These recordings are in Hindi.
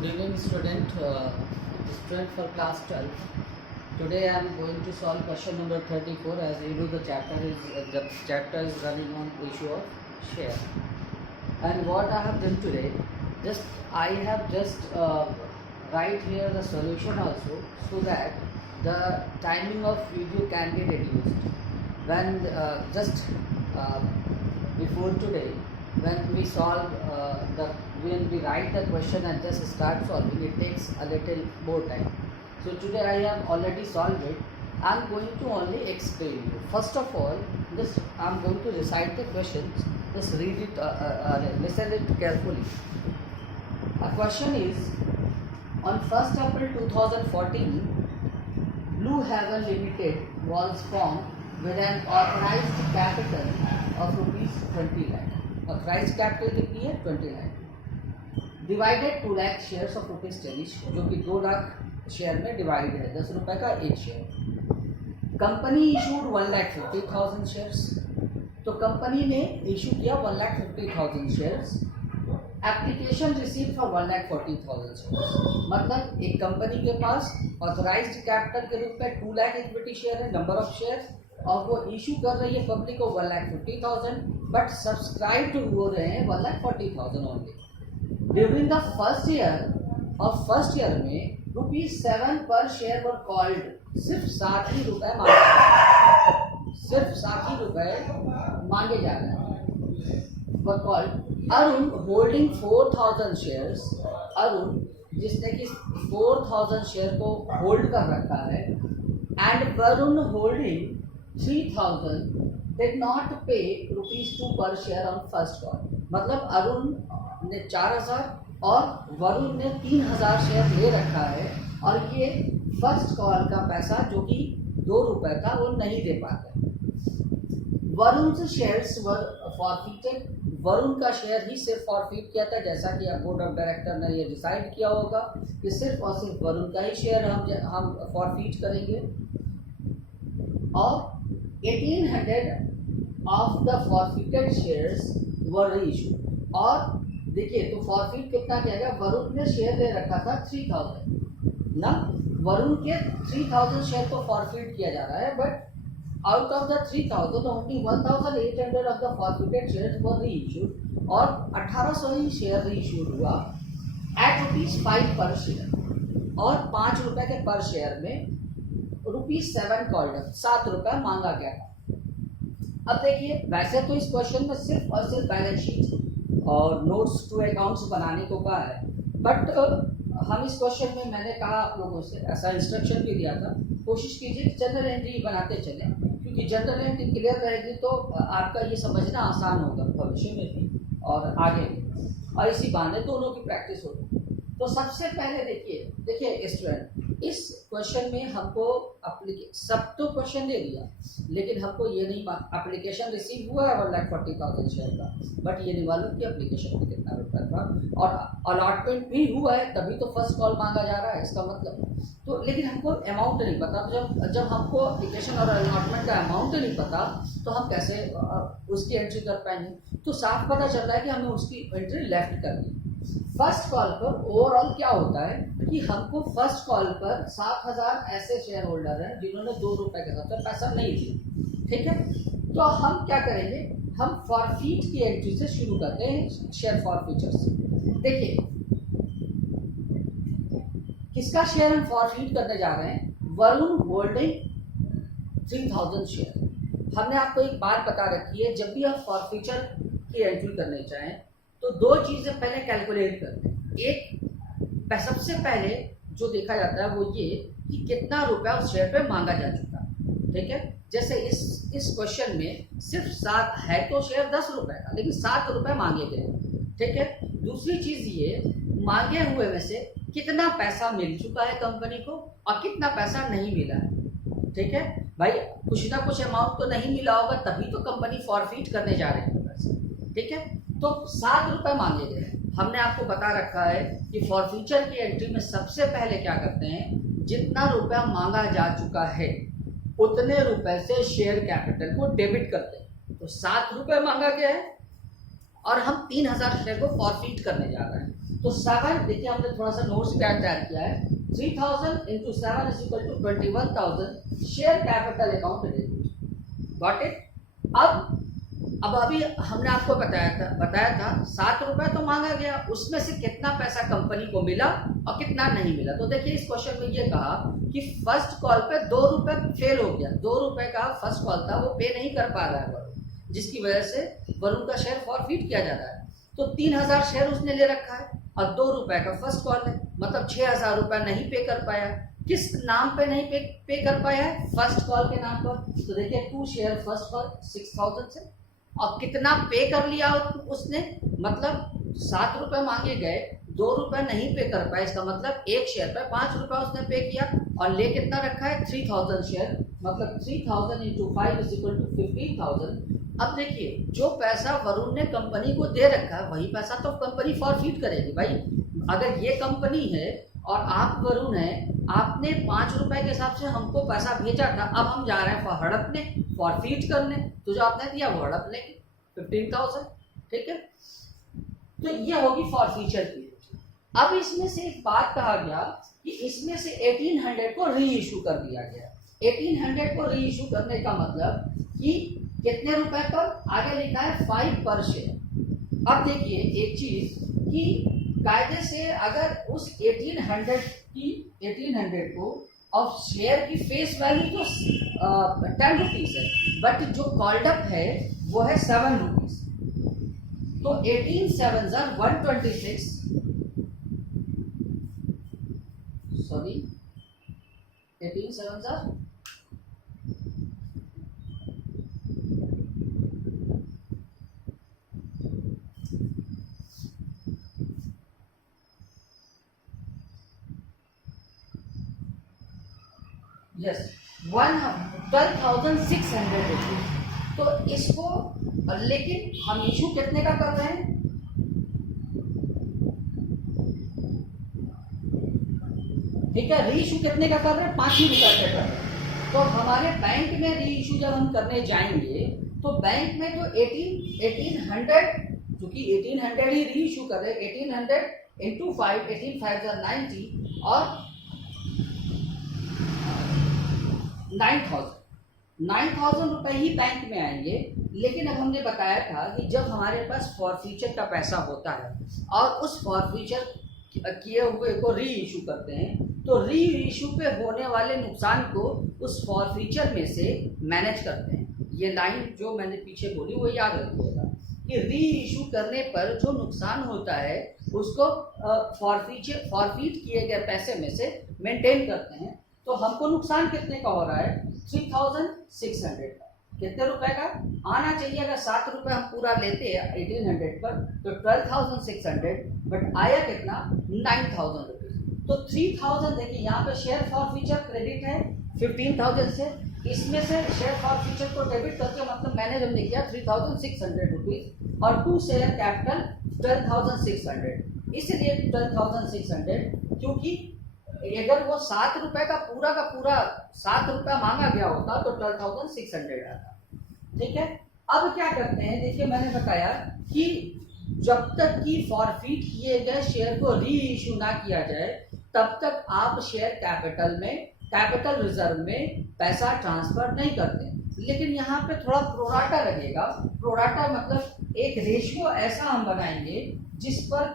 Good evening, student for class 12. Today I am going to solve question number 34. As you know, the chapter is running on issue of share. And what I have done today, I have write here the solution also, so that the timing of video can be reduced. When before today, when we when we write the question and just start solving, it takes a little more time. So today I have already solved it. I am going to only explain you. First of all, I am going to recite the questions. Just read it, listen it carefully. A question is, on 1st April 2014, Blue Heaven Limited was formed with an authorized capital of rupees 20 lakh. Authorized capital कितनी है? 20 lakh. Divided 2 lakh shares of rupees 10 जो कि 2 लाख शेयर में डिवाइड है, 10 रुपए का एक शेयर. Company issued 1,50,000 shares. तो कंपनी ने इशू किया 1,50,000 shares. Application receive for 1,40,000 shares. मतलब एक कंपनी के पास ऑथराइज्ड कैपिटल के रूप में 2 लाख इक्विटी शेयर है, नंबर ऑफ शेयर्स, और वो इशू कर रही है पब्लिक को 1,50,000, बट सब्सक्राइब हो रहे हैं 1,40,000 only. During the first year, और फर्स्ट ईयर में ₹7 पर शेयर वर कॉल्ड. सिर्फ 7 ही रुपए मांगे जा रहे हैं, सिर्फ 7 ही रुपए मांगे जा रहे हैं. Were called Arun holding 4,000 shares. Arun जिसने कि 4,000 शेयर को होल्ड कर रखा है, and Varun holding 3,000 did not pay ₹2 पर शेयर ऑन फर्स्ट कॉल. मतलब अरुण ने 4,000 और वरुण ने 3,000 शेयर ले रखा है, और ये फर्स्ट कॉल का पैसा जो कि 2 रुपए था वो नहीं दे पाते. वरुण से शेयर्स वर फॉरफिटेड. वरुण का शेयर ही सिर्फ फॉरफिट किया था, जैसा कि बोर्ड ऑफ डायरेक्टर ने ये डिसाइड किया होगा कि सिर्फ और सिर्फ वरुण का ही शेयर हम फॉरफिट करेंगे. और 1,800 of the forfeited shares were reissued. और देखिए, तो फॉरफिट कितना किया गया? वरुण ने शेयर ले रखा था 3,000 ना, वरुण के 3,000 शेयर को फॉरफिट किया जा रहा है, but out of the 3,000 only 1,800 of the forfeited shares were reissued, और 1,800 ही शेयर रीइश्यूड हुआ एट ₹5 पर शेयर, और 5 रुपए के पर शेयर में ₹7 कॉल्ड, 7 रुपए मांगा गया था. अब देखिए, वैसे तो इस क्वेश्चन में सिर्फ और सिर्फ बैलेंस शीट और नोट्स टू अकाउंट्स बनाने को कहा है, बट हम इस क्वेश्चन में, मैंने कहा आप लोगों से, ऐसा इंस्ट्रक्शन भी दिया था, कोशिश कीजिए कि जनरल एंट्री बनाते चलें, क्योंकि जनरल एंट्री क्लियर रहेगी तो आपका ये समझना आसान होगा भविष्य में भी और आगे भी, और इसी बहाने दोनों की प्रैक्टिस होगी. तो सबसे पहले देखिए स्टूडेंट, इस क्वेश्चन में हमको सब तो क्वेश्चन दे दिया, लेकिन हमको ये नहीं, एप्लीकेशन रिसीव हुआ है 1,40,000 शेयर का, बट ये नहीं मालूम कि एप्लीकेशन में कितना रुपया था, और अलॉटमेंट भी हुआ है, तभी तो फर्स्ट कॉल मांगा जा रहा है, इसका मतलब. तो लेकिन हमको अमाउंट नहीं पता. जब हमको एप्लीकेशन और अलॉटमेंट का अमाउंट नहीं पता, तो हम कैसे उसकी एंट्री कर पाएंगे? तो साफ पता चल रहा है कि हमें उसकी एंट्री लेफ्ट करनी. फर्स्ट कॉल पर ओवरऑल क्या होता है कि हमको फर्स्ट कॉल पर 7,000 ऐसे शेयर होल्डर हैं जिन्होंने 2 रुपए के साथ पैसा नहीं दिया. ठीक है, तो हम क्या करेंगे? हम फॉरफिट की एंट्री से शुरू करते हैं, शेयर फॉरफिचर से. देखिए, किसका शेयर हम फॉरफिट करने जा रहे हैं? Varun holding 3,000 share. हमने आपको एक बात बता रखी है, जब भी आप फॉरफिचर की एंट्री करने चाहें तो 2 चीज़ें पहले कैलकुलेट करते हैं. एक, सबसे पहले जो देखा जाता है वो ये कि कितना रुपया उस शेयर पे मांगा जा चुका है. ठीक है, जैसे इस क्वेश्चन में सिर्फ 7 है, तो शेयर 10 रुपए का, लेकिन 7 रुपए मांगे गए. ठीक है, दूसरी चीज़ ये, मांगे हुए में से कितना पैसा मिल चुका है कंपनी को और कितना पैसा नहीं मिला है. ठीक है भाई, कुछ ना कुछ अमाउंट तो नहीं मिला होगा, तभी तो कंपनी फॉरफिट करने जा रही है पैसे. ठीक है, तो 7 रुपए मांगे गए. हमने आपको बता रखा है कि फॉरफिचर की एंट्री में सबसे पहले क्या करते हैं, जितना रुपया मांगा जा चुका है उतने रुपए से शेयर कैपिटल को डेबिट करते हैं. तो 7 रुपए मांगा गया है, और हम 3000 शेयर को फॉरफीट करने जा रहे हैं। तो 7, देखिए हमने थोड़ा सा नोट्स पे तैयार किया है, 3000 into 7 is equal to 21,000 share capital account reduce. Got it. अब अभी हमने आपको बताया था 7 रुपए तो मांगा गया, उसमें से कितना पैसा कंपनी को मिला और कितना नहीं मिला। तो देखिए इस क्वेश्चन में ये कहा कि फर्स्ट कॉल पे 2 रुपए फेल हो गया, 2 रुपए का फर्स्ट कॉल था वो पे नहीं कर पा रहा है वरुण, जिसकी वजह से वरुण का शेयर फॉरफीट किया जा रहा है। तो 3000 शेयर उसने ले रखा है और 2 रुपए का फर्स्ट कॉल है, मतलब 6000 रुपए नहीं पे कर पाया। किस नाम पे नहीं पे कर पाया है? फर्स्ट कॉल के नाम पर। तो देखिए 2 शेयर फर्स्ट कॉल 6000 से, और कितना पे कर लिया उसने, मतलब 7 रुपए मांगे गए, 2 रुपए नहीं पे कर पाए, इसका मतलब 1 शेयर पे 5 रुपए उसने पे किया, और ले कितना रखा है 3000 शेयर, मतलब 3000 इंटू 5 इज इक्वल टू 15,000। अब देखिए जो पैसा वरुण ने कंपनी को दे रखा है वही पैसा तो कंपनी फॉरफीट करेगी भाई। अगर ये कंपनी है और आप वरुण है, आपने 5 रुपए के हिसाब से हमको पैसा भेजा था, अब हम जा रहे हैं हड़पने, फॉरफीट करने, तो जो आपने दिया वो हड़प लेंगे 15,000, ठीक है। तो ये होगी फॉरफीचर की। अब इसमें से एक बात कहा गया कि इसमें से 1800 को री इशू कर दिया गया। 1800 को री इशू करने का मतलब कि कितने रुपए पर, आगे लिखा है 5 पर शेयर। अब देखिए एक चीज कि कायदे से अगर उस 1800 को ऑफ शेयर की फेस वैल्यू तो 10 रुपीज है, बट जो कॉल्ड अप है वो है 7 रुपीज। तो 18 7 126, सॉरी 18 7 यस 12,600 रुपीज। तो इसको, लेकिन हम इशू कितने का कर रहे हैं, ठीक है, री इशू कितने का कर रहे हैं, 5 ही रुपए का कर रहे हैं। तो हमारे बैंक में री इशू जब हम करने जाएंगे तो बैंक में तो 1800, क्योंकि 1800 ही री इशू कर रहे हैं, 1800 इंटू 5, 18 5 90 और 9,000 रुपए ही बैंक में आएंगे। लेकिन अब हमने बताया था कि जब हमारे पास फॉरफीचर का पैसा होता है और उस फॉरफीचर किए हुए को री इशू करते हैं, तो री इशू पे होने वाले नुकसान को उस फॉरफीचर में से मैनेज करते हैं। ये लाइन जो मैंने पीछे बोली वो याद रखिएगा कि री इशू करने पर जो नुकसान होता है उसको फॉरफीट किए गए पैसे में से मेंटेन करते हैं। तो हमको नुकसान कितने का हो रहा है, 3,600 का। कितने रुपए का आना चाहिए, अगर 7 रुपए हम पूरा लेते हैं 1800 पर तो 12,600, बट आया कितना 9,000 रुपीज। तो 3,000 देखिए यहाँ पे शेयर फॉरफीचर क्रेडिट है 15,000 से, इसमें से शेयर फॉरफीचर को डेबिट करके मतलब मैंने हमने किया 3,600 रुपीज, और 2 शेयर कैपिटल 12,600, इसलिए 12,600, क्योंकि अगर वो 7 रुपए का पूरा 7 रुपया मांगा गया होता तो 12,600 आता, ठीक है। अब क्या करते हैं, देखिए मैंने बताया कि जब तक कि फॉरफीट किए गए शेयर को री इशू ना किया जाए तब तक आप शेयर कैपिटल में, कैपिटल रिजर्व में पैसा ट्रांसफर नहीं करते। लेकिन यहाँ पे थोड़ा प्रोराटा लगेगा। प्रोराटा मतलब एक रेशियो ऐसा हम बनाएंगे जिस पर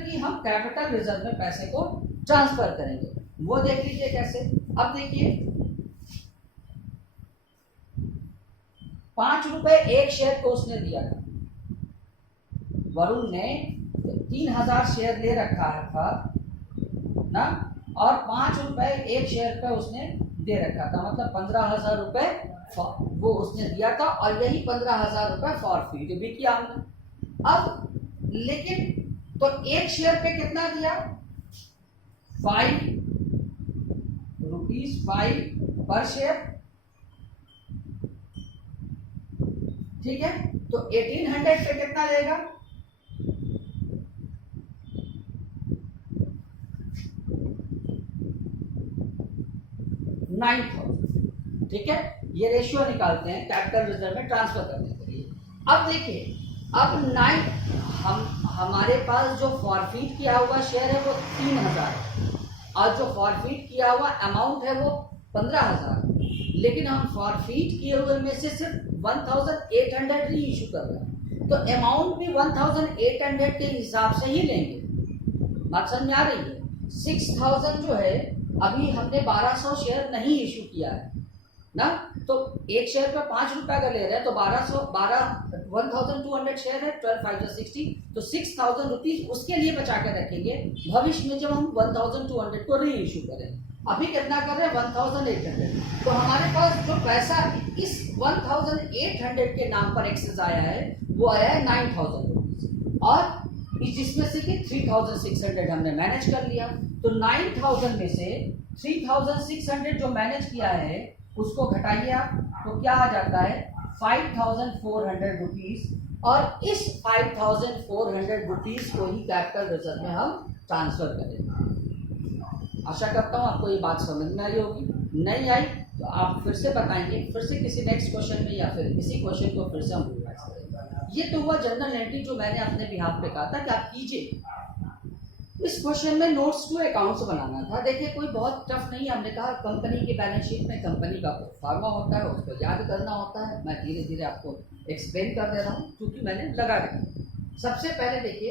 कि हम कैपिटल रिजर्व में पैसे को ट्रांसफर करेंगे। वो देख लीजिए कैसे। अब देखिए 5 रुपए एक शेयर को उसने दिया था, वरुण ने 3,000 शेयर ले रखा था ना, और 5 रुपए एक शेयर पे उसने दे रखा था, मतलब 15,000 रुपए वो उसने दिया था, और यही 15,000 रुपए फॉरफीट भी किया हमने। अब लेकिन तो एक शेयर पे कितना दिया, 5 रुपीज 5 पर शेयर, ठीक है। तो 1800 पे कितना देगा, 9,000, ठीक है। ये रेशियो निकालते हैं कैपिटल रिजर्व में ट्रांसफर करने के लिए। अब देखिए अब 9 हमारे पास जो फॉरफीट किया हुआ शेयर है वो 3000 है और जो फॉरफीट किया हुआ अमाउंट है वो 15000, लेकिन हम फॉरफीट किए हुए में से सिर्फ 1800 री इशू कर रहे हैं, तो अमाउंट भी 1800 के हिसाब से ही लेंगे। बात समझ में आ रही है? 6000 जो है अभी हमने 1200 शेयर नहीं इशू किया है ना, तो एक शेयर पे 5 रुपए का ले रहे हैं, तो 1200 शेयर है, 12 5 60, तो 6000 रुपीज उसके लिए बचा के रखेंगे भविष्य में जब हम 1200 को री इशू करें। अभी कितना कर रहे हैं? 1800। तो हमारे पास जो पैसा इस 1800 के नाम पर एक्सेस आया है वो आया है 9000 रुपीज, और जिसमें से कि 3600 हमने मैनेज कर लिया। तो 9000 में से 3600 जो मैनेज किया है उसको घटाइए आप, तो क्या आ जाता है? 5400 रुपीज, और इस 5400 रुपीज को ही कैपिटल रिजर्व में हम ट्रांसफर करेंगे। आशा करता हूँ आपको ये बात समझ में आई होगी। नहीं आई तो आप फिर से बताएंगे, फिर से किसी नेक्स्ट क्वेश्चन में, या फिर इसी क्वेश्चन को फिर से हम रिवाइज करेंगे। ये तो हुआ जनरल एंट्री जो मैंने अपने बिहाफ पे कहा था कि आप कीजिए। इस क्वेश्चन में नोट्स टू अकाउंट्स बनाना था। देखिए कोई बहुत टफ नहीं, हमने कहा कंपनी की बैलेंस शीट में कंपनी का प्रोफार्मा होता है, उसको याद करना होता है। मैं धीरे धीरे आपको एक्सप्लेन कर दे रहा हूँ क्योंकि मैंने लगा रखा। सबसे पहले देखिए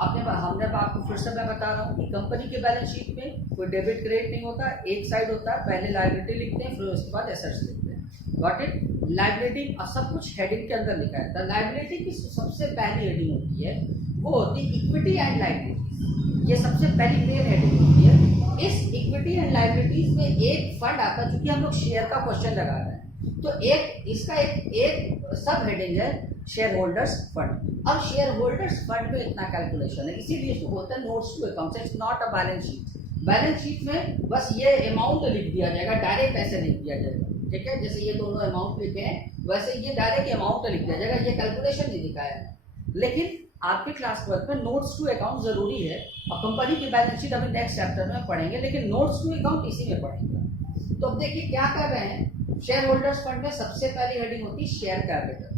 हमने आपको फिर से मैं बता रहा हूँ कि कंपनी के बैलेंस शीट में कोई डेबिट क्रेडिट नहीं होता, एक साइड होता है, पहले लायबिलिटी लिखते हैं फिर उसके बाद एसेट्स लिखते हैं। Got it? लायबिलिटी सब कुछ हेडिंग के अंदर लिखा है। लायबिलिटी की सबसे पहली हेडिंग होती है वो होती है इक्विटी एंड लायबिलिटी, ये सबसे पहली मेन हेडिंग होती है। इस इक्विटी एंड लायबिलिटीज में एक फंड आता है, क्योंकि हम लोग शेयर का क्वेश्चन लगा रहे हैं, तो इसका एक सब हेडिंग है शेयर होल्डर्स फंड। अब शेयर होल्डर्स फंड में इतना कैलकुलेशन है, इसीलिए इसको होता है notes to accounts, it's not a balance sheet. Balance sheet में बस ये अमाउंट लिख दिया जाएगा, डायरेक्ट ऐसे लिख दिया जाएगा, ठीक है? जैसे ये दोनों अमाउंट लिखे हैं वैसे ये डायरेक्ट अमाउंट लिख दिया जाएगा, ये कैलकुलेशन नहीं दिखाया है। लेकिन आपके क्लास वर्क में नोट्स टू अकाउंट जरूरी है, और कंपनी की बैलेंस शीट अभी नेक्स्ट चैप्टर में पढ़ेंगे, लेकिन नोट्स टू अकाउंट इसी में पढ़ेंगे। तो अब देखिए क्या कर रहे हैं, शेयर होल्डर्स फंड में सबसे पहली हेडिंग होती है शेयर कैपिटल।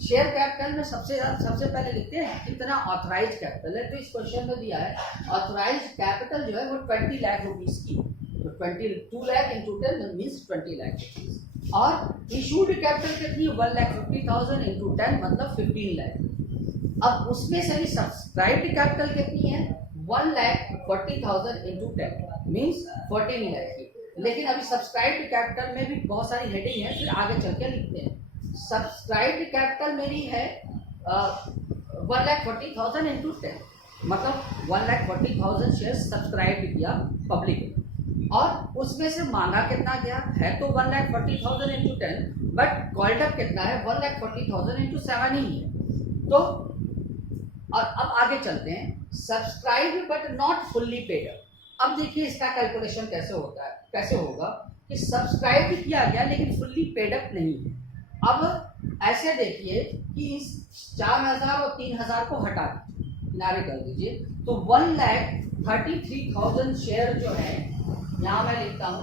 शेयर कैपिटल में सबसे पहले लिखते हैं कितना ऑथराइज कैपिटल है, तो इस क्वेश्चन में दिया है ऑथराइज कैपिटल जो है वो 20 लाख रुपीस की, तो 22 lakh into 10 means 20 lakh rupees, और इशूड कैपिटल कितनी? 1,50,000 इंटू 10 मतलब 15 लाख। अब उसमें से भी सब्सक्राइब्ड कैपिटल कितनी है? 1,40,000 इंटू 10 मीन्स 14 लाख की। लेकिन अभी सब्सक्राइब्ड कैपिटल में भी बहुत सारी हेडिंग है, फिर आगे चल के लिखते हैं। सब्सक्राइब्ड कैपिटल मेरी है 1,40,000 इंटू 10, मतलब 1,40,000 शेयर सब्सक्राइब किया पब्लिक ने, और उसमें से मांगा कितना गया है? तो 1,40,000 इंटू 10, बट कॉल्ड अप कितना है? 1,40,000 इंटू 7 ही है। तो और अब आगे चलते हैं, subscribe but not fully paid up. अब देखिए इसका कैलकुलेशन कैसे होता है, कैसे होगा कि सब्सक्राइब किया गया लेकिन फुल्ली पेड अप नहीं है। अब ऐसे देखिए कि इस 4,000 और 3,000 को हटा दीजिए, किनारे कर दीजिए, तो 1,33,000 शेयर जो है, यहाँ मैं लिखता हूँ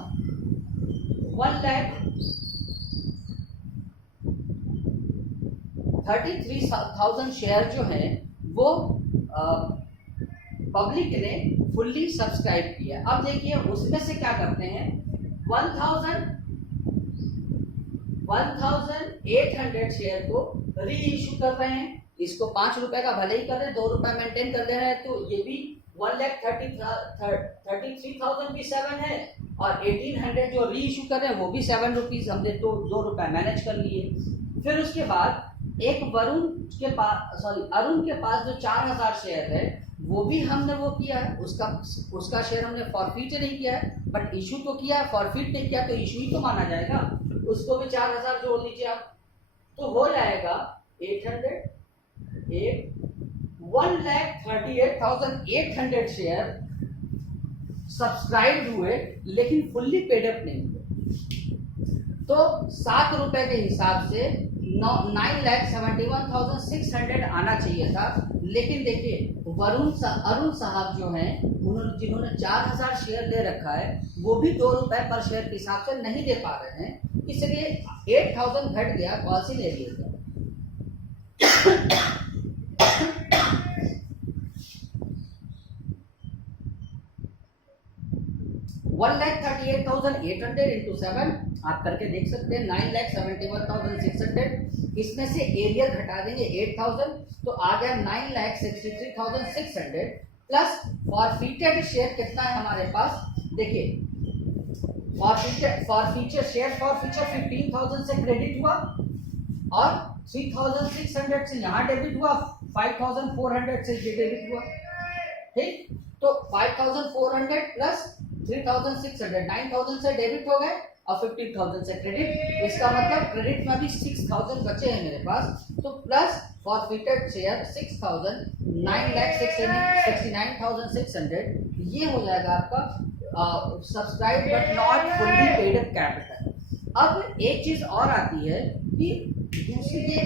1,33,000 शेयर जो है वो पब्लिक ने फुल्ली सब्सक्राइब किया। अब देखिए उसमें से क्या करते हैं, 1,800 शेयर को री इशू कर रहे हैं। इसको 5 रुपए का भले ही कर रहे हैं, 2 रुपए मेंटेन कर दे रहे हैं, तो ये भी 1,33,000 भी 7 है, और 1,800 जो री इशू कर रहे हैं वो भी 7 रुपीज, हमने तो 2 रुपए मैनेज कर लिए। फिर उसके बाद एक अरुण के पास जो 4,000 शेयर है वो भी हमने वो किया है, उसका शेयर हमने फॉरफीट नहीं किया है, बट इशू तो किया है, फॉरफीट नहीं किया तो इशू ही तो माना जाएगा। उसको भी 4,000 जोड़ लीजिए आप, तो हो जाएगा 1,38,800 शेयर सब्सक्राइब हुए लेकिन फुल्ली पेडअप नहीं हुए। तो 7 रुपए के हिसाब से 9,71,600 आना चाहिए था, लेकिन देखिए अरुण साहब जो हैं जिन्होंने 4,000 शेयर दे रखा है वो भी 2 रुपए पर शेयर के हिसाब से नहीं दे पा रहे हैं, इसलिए 8,000 घट गया, पॉलिसी ले लिया गया। 1,38,800 इंटू 7 आप करके देख सकते हैं 9,71,600। इसमें से एरियल घटा देंगे 8,000 तो आ गया 9,63,600 प्लस फॉरफीटेड शेयर कितना है हमारे पास, देखिए फॉरफीचर शेयर फॉरफीचर 15,000 से क्रेडिट हुआ और 3,600 से यहाँ डेबिट हुआ, 5,400 से डेबिट हुआ, ठीक। तो 5,400 प्लस 3,600 9,000 से डेबिट हो गए और 15,000 से क्रेडिट। इसका मतलब क्रेडिट में अभी 6,000 बचे हैं मेरे पास, तो प्लस फॉरफीटेड शेयर 6,000 9,69,600 ये हो जाएगा आपका subscribe but not fully paid up capital. अब एक चीज और आती है कि ये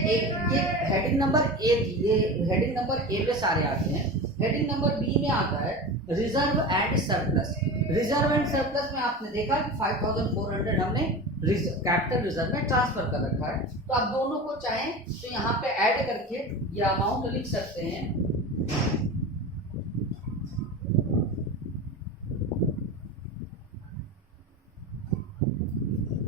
हेडिंग नंबर ए थी, ये हेडिंग नंबर ए पे सारे आते हैं। हेडिंग नंबर बी में आता है reserve and surplus. Reserve and surplus में आपने देखा कि 5,400 हमने कैपिटल रिजर्व में ट्रांसफर कर रखा है, तो आप दोनों को चाहें तो यहाँ पे ऐड करके ये अमाउंट लिख सकते हैं।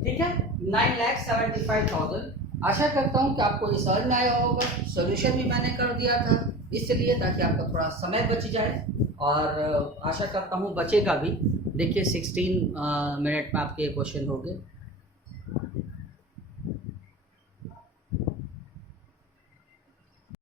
ठीक है, 9,75,000। आशा करता हूँ कि आपको ये समझ में आया होगा। सॉल्यूशन भी मैंने कर दिया था इसलिए ताकि आपका थोड़ा समय बच जाए, और आशा करता हूँ बचेगा भी। देखिए 16 मिनट में आपके क्वेश्चन हो गए।